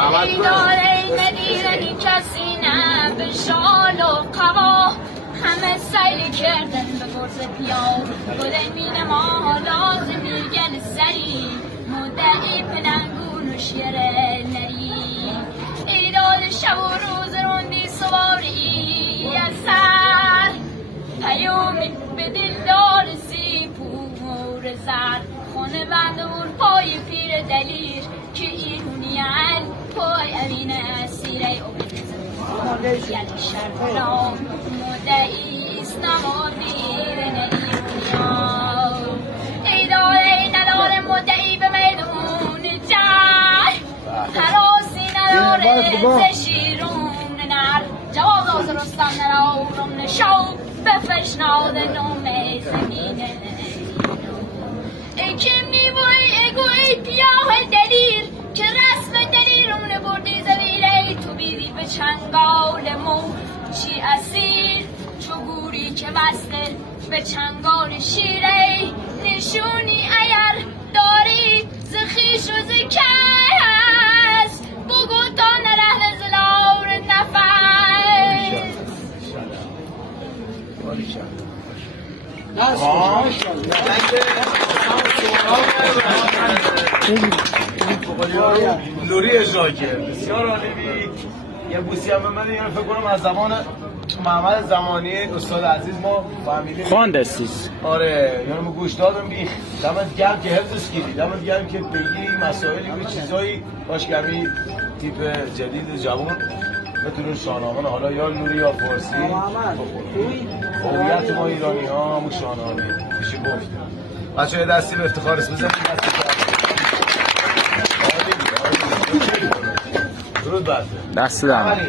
داره ندیرنی کسی نه به شال و قوا همه سیل کردن به گرز پیا گلمین ما لازمی گل سری مدعی پلنگون و شیر نری ایدال شب و روز روندی سواری از سر پیامی به دلدار سیپور زر خونه بندور پای پیر دلیر که ایرونیان پای امین سیره اوبیز یعنی شرفرام مدعیست نمادی به ایرونیان ای داره نداره مدعی به میدون جای حراسی نداره ز شیرون نر جواب داز رستم نراورم نشو بفشناد نوم زمینه ای کم نیوی اگوی پیاه دلیر که رسم دلیرونه بردی زلیره تو بیدی به چنگال مو چی اسیر چو گوری که بسته به چنگال شیره نشونی اگر داری ز خویش و ز کس بگو تا نرهن زلار نفس لوری اجرا کرد بسیار عالی. یه بوسی هم به من یه فکر کنم از زمان محمد زمانی استاد عزیز ما فهمیدیم خواندستیز. آره یعنی ما گوش دادم بیخ دمت گرم که حفظش کردی، دمت گرم که بگی مسائلی و چیزایی باش که همین تیپ جدید جوان بتونون شاهنامه حالا یا لوری یا فارسی هویت ما ایرانی ها همون شاهنامه میشه گفت. بچه‌ها دستی به افتخار اسم بزنید. درود بر دست دارم.